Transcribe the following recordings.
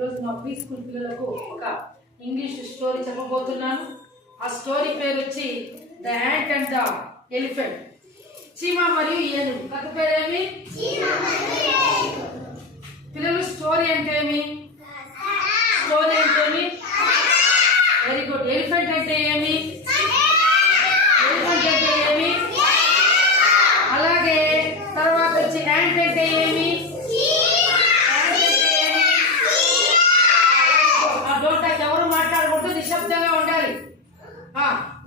ఈరోజు మా pre school పిల్లలకు ఒక ఇంగ్లీష్ స్టోరీ చెప్పబోతున్నాను. ఆ స్టోరీ పేరు వచ్చి the ant and the elephant. చీమ మరియు ఏనుగు. కథ పేరేమి? పిల్లలు స్టోరీ అంటే ఏమి? స్టోరీ అంటే ఏమి? Very good. ఎలిఫెంట్ అంటే ఏమి? ఎలిఫెంట్ అంటే ఏమి? అలాగే తర్వాత వచ్చి యాంట్ అంటే ఏమి? ఎవరు మాట్లాడకూడదు, నిశ్శబ్దంగా ఉండాలి.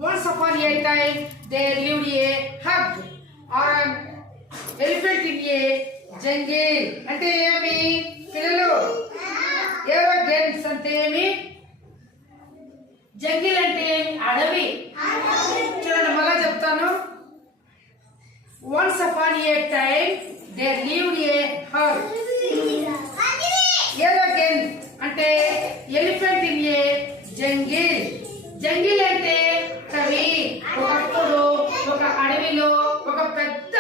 Once upon a time there lived a hug or an elephant in a jungle. అంటే ఏమి పిల్లలు? ఏరోగెన్స్ అంటే ఏమి? జంగిల్ అంటే ఏమి? అడవి. చూడండి మళ్ళా చెప్తాను. Once upon a time there lived a hug. ఏరోగెన్స్ అంటే elephant in a jungle. Jungle అంటే కవి. ఒకప్పుడు ఒక అడవిలో ఒక పెద్ద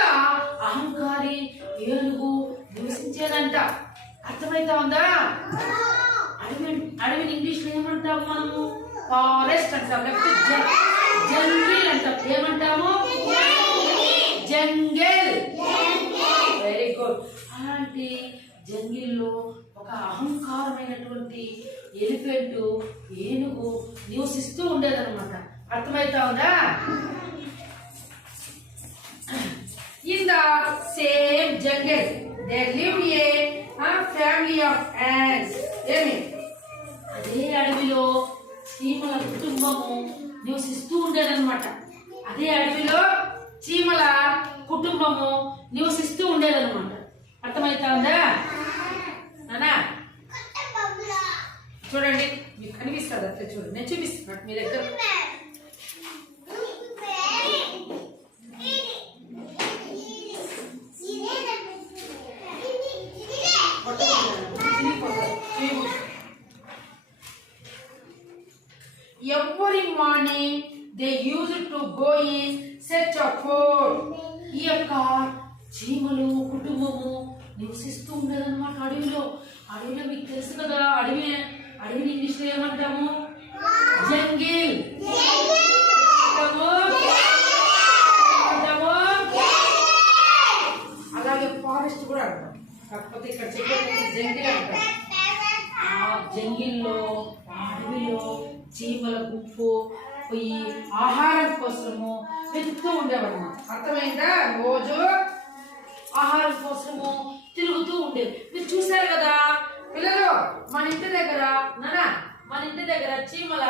అహంకారి ఏనుగు నివసించేదంట. అర్థమైతా ఉందా? అడవిని ఇంగ్లీష్ లో ఏమంటాము మనము? ఫారెస్ట్ అంటాం, లేకపోతే జంగిల్ అంటాం. ఏమంటాము? జంగిల్. Very good. అలాంటి జంగిల్లో ఒక అహంకారమైనటువంటి ఎలిఫెంట్ ఏనుగు నివసిస్తూ ఉండేదన్నమాట. అర్థమైతా ఉందా? In the same jungle there lived a family of ants. ఏమి? అదే అడవిలో చీమల కుటుంబము నివసిస్తూ ఉండేదన్నమాట. అదే అడవిలో చీమల కుటుంబము నివసిస్తూ ఉండేదన్నమాట. అర్థమైతా ఉందా నానా? చూడండి, మీకు కనిపిస్తుంది అంతే. చూడండి, నేను చూపిస్తున్నా మీ దగ్గర. Every morning they used to go in search of food. ఈ యొక్క చీమలు కుటుంబము నివసిస్తూ ఉండేదన్నమాట అడవిలో. అడవిలో మీకు తెలుసు కదా, అడవిని ఇంగ్లీష్ లో ఏమంటాము? జంగిల్. అలాగే ఫారెస్ట్ కూడా అంటాం, కాకపోతే ఇక్కడ చెప్పేది జంగిల్ అంటాం. ఆ జంగిల్లో అడవిలో చీమల గుంపు పోయి ఆహారం కోసము వెతుకుతూ ఉండేవన్నమాట. అర్థమైందా? రోజు ఆహారం కోసము తిరుగుతూ ఉండేవి. మీరు చూసారు కదా పిల్లలు, మన ఇంటి దగ్గర మన ఇంటి దగ్గర చీమల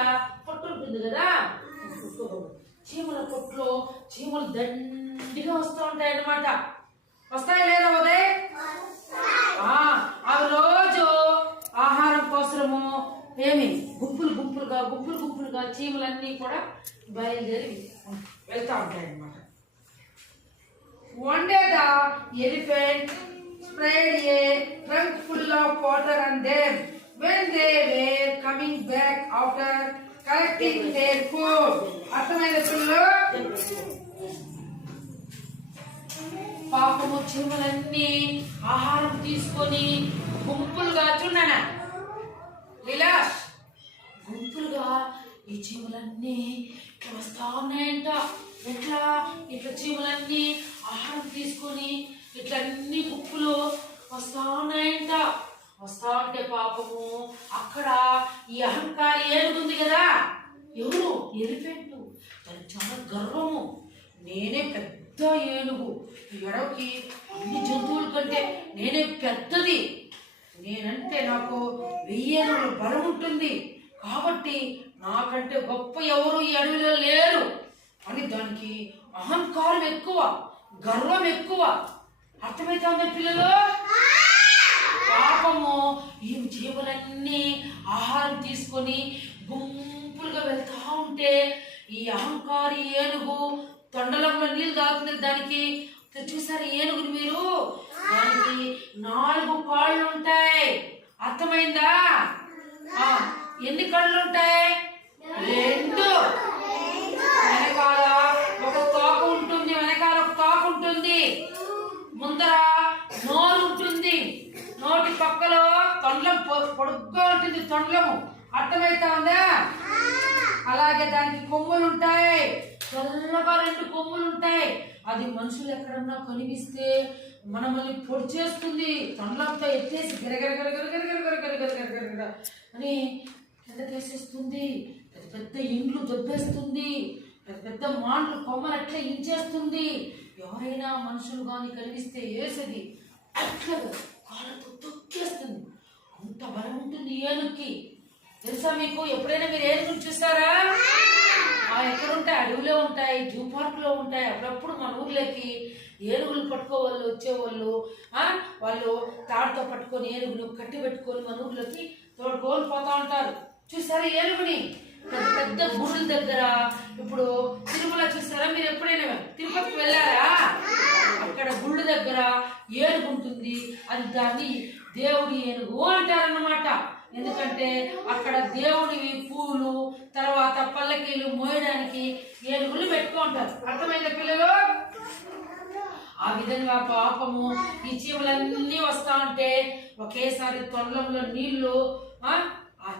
పొట్టు ఉంటుంది కదా. చీమల పొట్టులో చీమలు దండిగా వస్తూ ఉంటాయి అన్నమాట. వస్తాయి లేదా ఉదయ్? అవి రోజు ఆహారం కోసము ఏమి గుంపులుగా చీమలన్నీ కూడా బయలుదేరి వెళ్తా ఉంటాయి అన్నమాట. One day the elephant sprayed a trunk full of water on them when they were coming back after collecting their food. అర్థమైన పిల్లలు, పాపము చీమలన్నీ ఆహారం తీసుకొని గుంపులుగా చూడనా విలాస్, గుంపులుగా ఈ చీమలన్నీ వస్తా ఉన్నాయంట. ఇట్లా చీమలన్నీ ఆహారం తీసుకొని ఇట్లా అన్ని గుంపులు వస్తా ఉన్నాయంట. వస్తా ఉంటే పాపము అక్కడ ఈ అహంకారి ఏనుగుంది కదా. ఎవరు? ఎలిఫెంట్. దానికి చాలా గర్వము. నేనే పెద్ద ఏనుగు, ఈ ఎడవకి అన్ని జంతువుల కంటే నేనే పెద్దది, నేనంటే నాకు 1000 ఏనుగుల బలం ఉంటుంది, కాబట్టి నాకంటే గొప్ప ఎవరు ఈ అడవిలో లేరు అని దానికి అహంకారం ఎక్కువ, గర్వం ఎక్కువ. అర్థమైతే పిల్లలు? పాపము ఈ జీవులన్నీ ఆహారం తీసుకొని గుంపులుగా వెళ్తా ఉంటే ఈ అహంకారి ఏనుగు తొండలంలో నీళ్ళు తాగుతుంది. దానికి చూసారు ఏనుగుని మీరు? దానికి 4 కాళ్ళు ఉంటాయి. అర్థమైందా? ఎన్ని కళ్ళు ఉంటాయి? 2. వెనకాల ఒక తోక ఉంటుంది, వెనకాల ఒక తోక ఉంటుంది, ముందర నోరు ఉంటుంది, నోటి పక్కలో తొండలం పొడుగు పొడుగ్గా ఉంటుంది తొండలము, అర్థమైతా ఉందా? అలాగే దానికి కొమ్ములు ఉంటాయి, తెల్లగా 2 కొమ్ములు ఉంటాయి. అది మనుషులు ఎక్కడన్నా కనిపిస్తే మనల్ని పొడి చేస్తుంది. తొండలంతా ఎత్తేసి గిరగిరగిరగిరగిరగిరగిరగిరగిరగిర అని కిందకేసేస్తుంది. పెద్ద పెద్ద ఇండ్లు దొబ్బేస్తుంది, పెద్ద పెద్ద మాండ్లు కొమ్మలు అట్లా ఇంచేస్తుంది. ఎవరైనా మనుషులు కానీ కనిపిస్తే వేసేది అట్లా కాళ్ళతో తొక్కేస్తుంది. అంత బలం ఉంటుంది ఏనుగుకి, తెలుసా మీకు? ఎప్పుడైనా మీరు ఏనుగుని చూస్తారా? ఎక్కడుంటాయి? అడవిలో ఉంటాయి, జూ పార్క్ లో ఉంటాయి. అప్పుడప్పుడు మన ఊర్లోకి ఏనుగులు పట్టుకోవాళ్ళు వచ్చేవాళ్ళు. వాళ్ళు తాడుతో పట్టుకొని ఏనుగును కట్టి పెట్టుకొని మన ఊర్లోకి తోడుకొని పోతా ఉంటారు. చూసారా ఏనుగుని? పెద్ద పెద్ద గుడుల దగ్గర, ఇప్పుడు తిరుమల చూసారా మీరు? ఎప్పుడైనా తిరుపతికి వెళ్ళారా? అక్కడ గుళ్ళ దగ్గర ఏనుగు ఉంటుంది. అది దాన్ని దేవుడి ఏనుగు అంటారన్నమాట. ఎందుకంటే అక్కడ దేవుడివి పూలు, తర్వాత పల్లకీలు మోయడానికి ఏనుగులు పెట్టుకుంటారు. అర్థమైందా పిల్లలు? ఆ విధంగా పాపము ఈ చీమలన్నీ వస్తా ఉంటే ఒకేసారి తొండలంలో నీళ్లు ఆ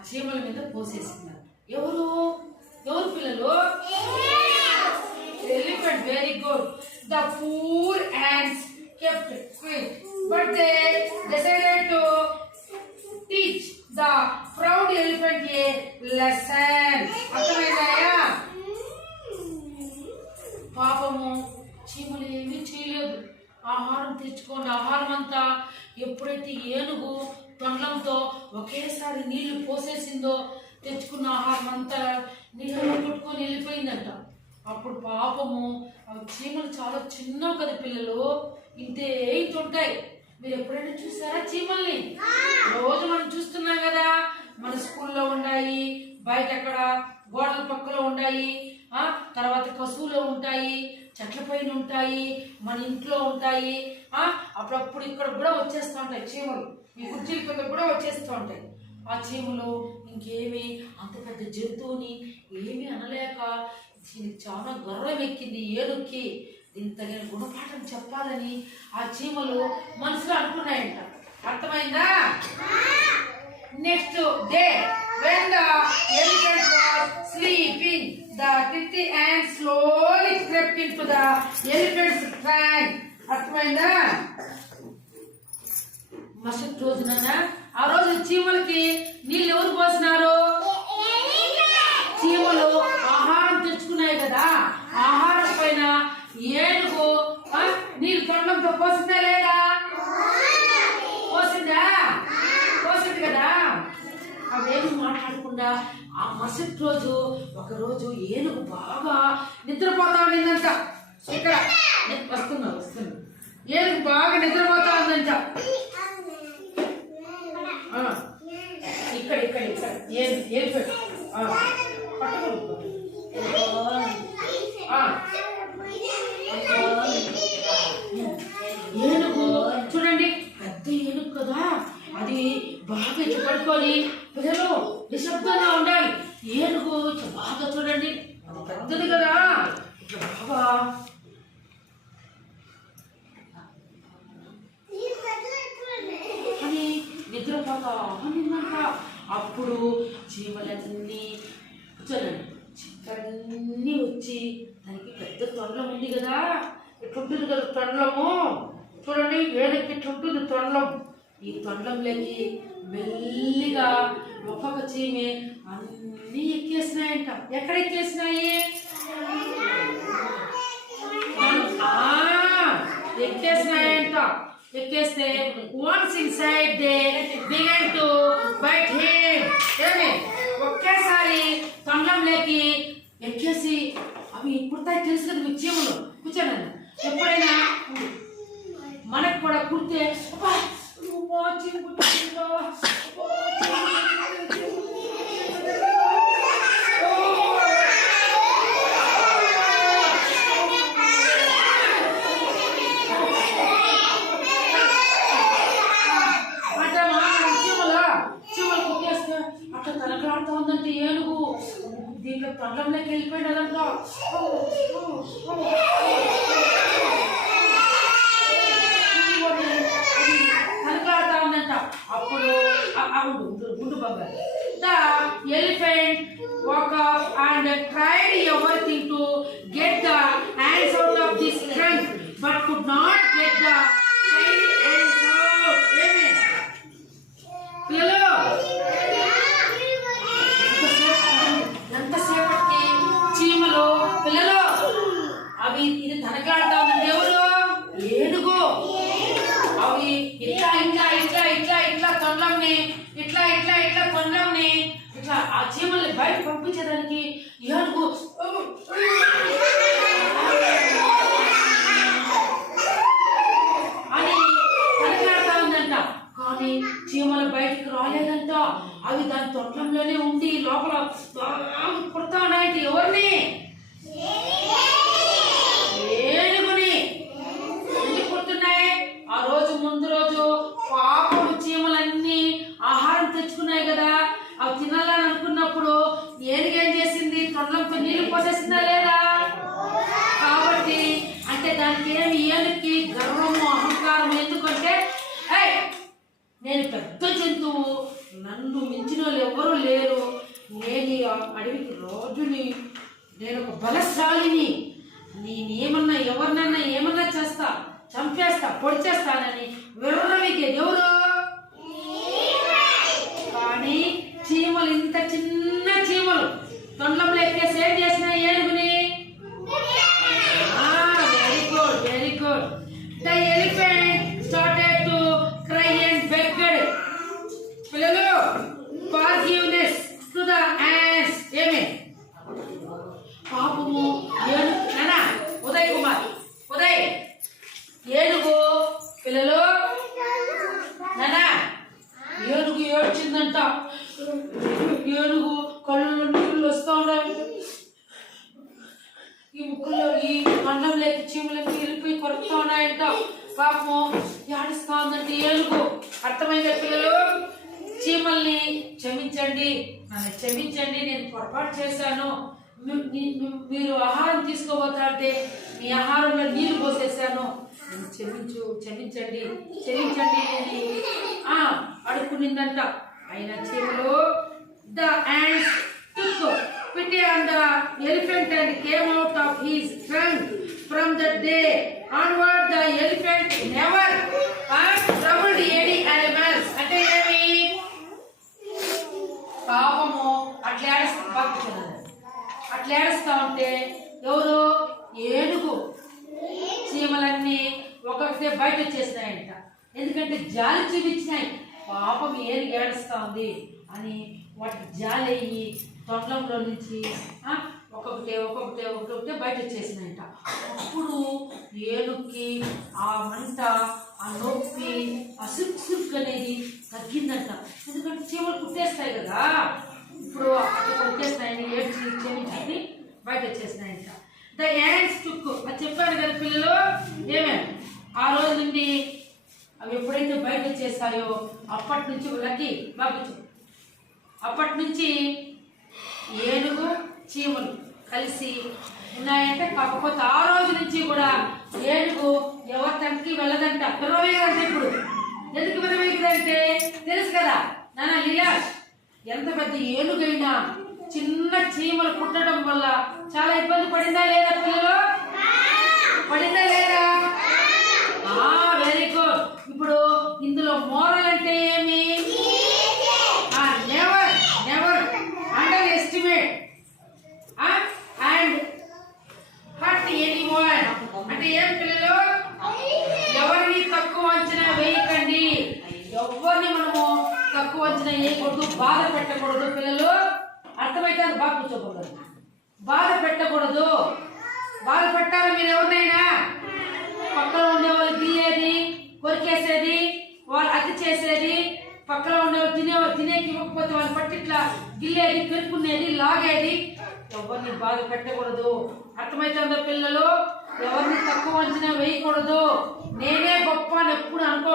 చీమల మీద పోసేసినారు. ఎవరు పిల్లలు? Elephant. Very good. The poor ants kept quiet, but they decided to teach the proud elephant a lesson. అర్థమైందా? పాపము చీమలు ఏమీ చేయలేదు. ఆహారం తెచ్చుకోండి. ఆహారం అంతా ఎప్పుడైతే ఏనుగు తొండలంతో ఒకేసారి నీళ్లు పోసేసిందో తెచ్చుకున్న ఆహారం అంతా నీళ్ళలో కొట్టుకొని వెళ్ళిపోయిందంట. అప్పుడు పాపము చీమలు చాలా చిన్నవి కదా పిల్లలు, ఇంతే ఎయిట్ ఉంటాయి. మీరు ఎప్పుడైనా చూసారా చీమల్ని? రోజు మనం చూస్తున్నాం కదా, మన స్కూల్లో ఉన్నాయి, బయట అక్కడ గోడల పక్కలో ఉన్నాయి, తర్వాత కసువులో ఉంటాయి, చెట్ల పైన ఉంటాయి, మన ఇంట్లో ఉంటాయి. అప్పుడప్పుడు ఇక్కడ కూడా వచ్చేస్తూ ఉంటాయి చీమలు. ఈ కుర్చీల కింద కూడా వచ్చేస్తూ ఉంటాయి. ఆ చీమలు ఇంకేమి అంత పెద్ద జంతువుని ఏమీ అనలేక దీనికి చాలా గర్వం ఎక్కింది ఏనుగుకి. దీనికి తగిన గుణపాఠం చెప్పాలని ఆ చీమలు మనసులో అనుకున్నాయంట. అర్థమైందా? Next day when the elephant was sleeping, the titty ants slowly crept into the elephant's trunk. అర్థమైందా? మరుసటి రోజున ఆ రోజు చీమలకి నీళ్ళు ఎవరు పోసినారు? చీమలు ఆహారం తెచ్చుకున్నాయి కదా, ఆహారం పైన ఏనుగు నీళ్ళు తొండంతో పోసిందా లేదా? పోసింది కదా. అవేమి మాట్లాడకుండా ఆ మరుసటి రోజు ఒక రోజు ఏనుగు బాగా నిద్రపోతా ఉండిందంట. ఇక్కడ వస్తున్నా ఏనుగు బాగా నిద్రపోతా ఉందంట. ఇక్కడ ఇక్కడ ఇక్కడ ఏనుగు చూడండి, పెద్ద ఏనుగు కదా, అది బాగా పడుకొని పిల్లలు నిశ్శబ్దంగా ఉండాలి. ఏనుగు బాగా చూడండి, అది పెద్దది కదా, ఇట్లా బాగా అని నిద్రపోతా అనిందంట. అప్పుడు చీమలన్నీ చూడండి, చిక్కన్నీ వచ్చి దానికి పెద్ద తొండం ఉంది కదా, ఇట్లుంటుంది కదా తొండము. చూడండి ఏనుగుకి ఇట్లుంటుంది తొండం. ఈ తొండంలోకి మెల్లిగా ఒక్కొక్క చీమే అన్నీ ఎక్కేసినాయంట. ఎక్కడ ఎక్కేసినాయి? ఎక్కేసినాయంట. ఎక్కేస్తే once inside they began to bite him. ఏమి ఒకేసారి తొండంలోకి ఎక్కేసి అవి కుడతాయి. తెలుసు కదా మీకు చీమలు. కూర్చోండి. ఎప్పుడైనా మనకు కూడా కుడితే అట్లా తనకలాడుతూ ఉందంటే ఏనుగు దీంట్లో తొండంలోకి వెళ్ళిపోయింది అదంతా. తనకలాడుతూ ఉందంట. అప్పుడు బంగారు. The elephant woke up and tried everything to get the ants out of this trunk, but could not get the tiny ants out. Amen. పిల్లలు ఎంతసేపటికి చీమలు పిల్లలు అవి ఇది తనకాడుతా ఉందండి. ఎవరు? ఏనుగు. అవి ఇట్లా ఇట్లా ఇట్లా ఇట్లా ఇట్లా తొండంని ఇట్లా ఇట్లా ఇట్లా తొండంని ఇట్లా ఆ చీమల్ని బయట పంపించేదానికి ఏనుగు అని తనకాడుతా ఉందంట. కానీ చీమలు బయటికి రాలేదంట. అవి దాని తొండంలోనే ఉండి లోపల కుడతా ఉన్నాయంటే ఎవరిని? ఏనుగుని. ఎందుకు కుడుతున్నాయి? ఆ రోజు ముందు రోజు పాపం చీమలన్నీ ఆహారం తెచ్చుకున్నాయి కదా, అవి తినాలని అనుకున్నప్పుడు ఏనుగు ఏం చేసింది? తొండంతో నీళ్లు పోసేసిందా లేదా? కాబట్టి అంటే దానికి ఏమి ఏనుగుకి గర్వము అహంకారం. ఎందుకంటే నేను పెద్ద జంతువు, నన్ను మించిన వాళ్ళు ఎవరూ లేరు, నేను ఈ అడవికి రాజుని, నేను ఒక బలశాలిని, నేనేమన్నా ఎవరినన్నా ఏమన్నా చేస్తా, చంపేస్తా, పొడిచేస్తానని విర్రవిగేది ఎవరు? కానీ చీమలు, ఇంత చిన్న చీమలు తొండంలో ఎక్కేసి ఏం చేసిన ఏనుగుని? Very good, very good. The elephant started to cry and begged. పిల్లలు forgiveness to the ants. Amen. పాపము ఏనుగు నానా ఉదయ్ కుమార్ ఉదయ్ ఏనుగు పిల్లలు నానా ఏనుగు ఏడ్చిందంట. ఏనుగు కళ్ళలో నీళ్ళు వస్తూ ఉన్నాయి. ఈ ముక్కుల్లో ఈ మండలం లేక చీమలకి వెళ్ళిపోయి కొరుకుతా ఉన్నాయంట. పాపము ఏడుస్తా ఉందంటే ఏనుగు. అర్థమైందా పిల్లలు? చీమల్ని క్షమించండి, నన్ను క్షమించండి, నేను పొరపాటు చేశాను, మీరు ఆహారం తీసుకోబోతా అంటే మీ ఆహారంలో నీళ్లు పోసేసాను, నన్ను క్షమించండి క్షమించండి అని అడుక్కునిందంట. అయినా చీమలు the ants took pity on the elephant and came out of his trunk. From that day onward the elephant never troubled any animals. అంటే ఏమి? పాపము అట్లా ఏడుస్తా ఉంటే ఎవరు? ఏనుగు. చీమలన్నీ ఒకరికే బయట వచ్చేసినాయంట. ఎందుకంటే జాలి చూపించినాయి. పాపం ఏనుగు ఏడుస్తా ఉంది అని వాటికి జాలి అయ్యి తొండంలో నుంచి ఒక్కొక్కటే బయట వచ్చేసినాయంట. అప్పుడు ఏనుగుకి ఆ మంట, ఆ నొప్పి, ఆ సుక్ అనేది తగ్గిందంట. ఎందుకంటే చీమలు కుట్టేస్తాయి కదా, ఇప్పుడు అక్కడ కుట్టేస్తాయని క్షమించి బయట వచ్చేసినాయంట. ద యాంట్స్ టుక్ అది చెప్పాను కదా పిల్లలు. ఏమేమి ఆ రోజు నుండి అవి ఎప్పుడైతే బయట వచ్చేస్తాయో అప్పటి నుంచి లక్కీ బాబు అప్పటి నుంచి ఏనుగు చీమలు కలిసి ఉన్నాయంటే. కాకపోతే ఆ రోజు నుంచి కూడా ఏనుగు ఎవరి తండ్రికి వెళ్ళదంట. విరవేగదంట. ఇప్పుడు ఎందుకు విరవేగదంటే తెలుసు కదా నాన్న లీలాష్, ఎంత పెద్ద ఏనుగైనా చిన్న చీమలు పుట్టడం వల్ల చాలా ఇబ్బంది పడిందా లేదా పిల్లలు? పడిందా లేదా? Very good. ఇప్పుడు ఇందులో మోరల్ అంటే ఏమి? Never under estimate and hurt anyone. అంటే ఏం పిల్లలు? ఎవరిని తక్కువ అంచనా వేయకండి, ఎవరిని మనము తక్కువ అంచనా వేయకూడదు, బాధ పెట్టకూడదు పిల్లలు. అర్థమైతే అది బాగా కూర్చోకూడదు, బాధ పెట్టకూడదు. బాధ పెట్టాలి మీరు ఎవరినైనా? పక్కన ఉండే వాళ్ళు గిల్లేది, కొరికేసేది, వాళ్ళు అతి చేసేది, పక్కన ఉండేవాళ్ళు తినేకి ఇవ్వకపోతే వాళ్ళు పట్టి ఇట్లా గిల్లేది, పెరుకునేది, లాగేది, ఎవరిని బాధ పెట్టకూడదు. అర్థమవుతుందా పిల్లలు? ఎవరిని తక్కువ అంచనా వేయకూడదు. నేనే గొప్ప అని ఎప్పుడు అనుకో